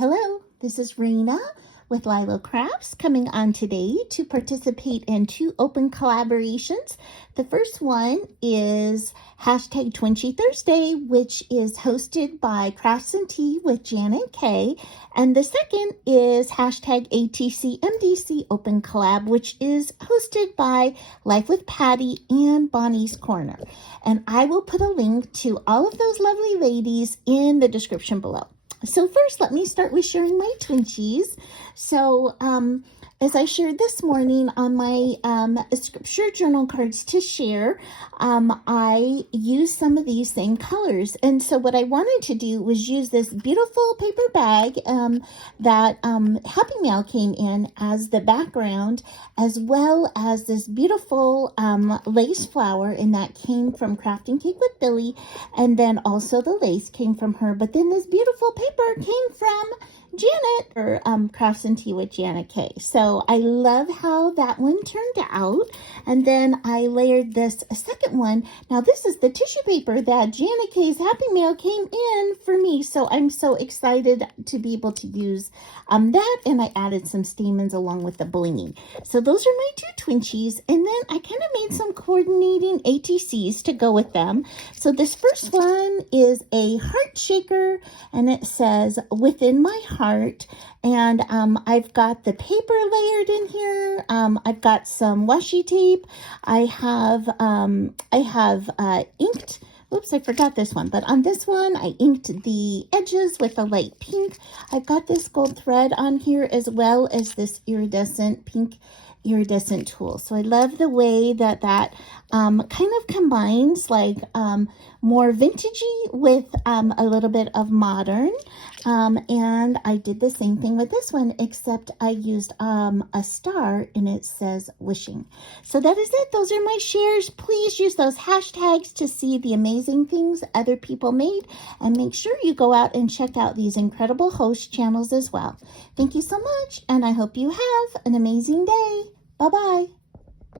Hello, this is Rena with lylocrafts coming on today to participate in 2 open collaborations. The first one is hashtag Twinchy Thursday, which is hosted by Crafts and Tea with JanetKay. And the second is hashtag ATC MDC open collab, which is hosted by Life with Patty and Bonnie's Corner. And I will put a link to all of those lovely ladies in the description below. So first, let me start with sharing my Twinchies. So as I shared this morning on my scripture journal cards to share, I used some of these same colors. And so what I wanted to do was use this beautiful paper bag that Happy Mail came in as the background, as well as this beautiful lace flower, and that came from Crafting Cake with Billy. And then also the lace came from her. But then this beautiful paper came from Janet, or Crafts and Tea with JanetKay. So I love how that one turned out. And then I layered this second one. Now this is the tissue paper that JanetKay's Happy Mail came in for me. So I'm so excited to be able to use that. And I added some stamens along with the blinging. So those are my 2 Twinchies. And then I kind of made some coordinating ATCs to go with them. So this first one is a heart shaker, and it says, "Within my heart." And I've got the paper layered in here. I've got some washi tape. I have inked. Oops, I forgot this one. But on this one, I inked the edges with a light pink. I've got this gold thread on here, as well as this iridescent pink iridescent tool. So I love the way that kind of combines like more vintagey with a little bit of modern. And I did the same thing with this one, except I used a star and it says wishing. So that is it. Those are my shares. Please use those hashtags to see the amazing things other people made, and make sure you go out and check out these incredible host channels as well. Thank you so much, and I hope you have an amazing day. Bye-bye.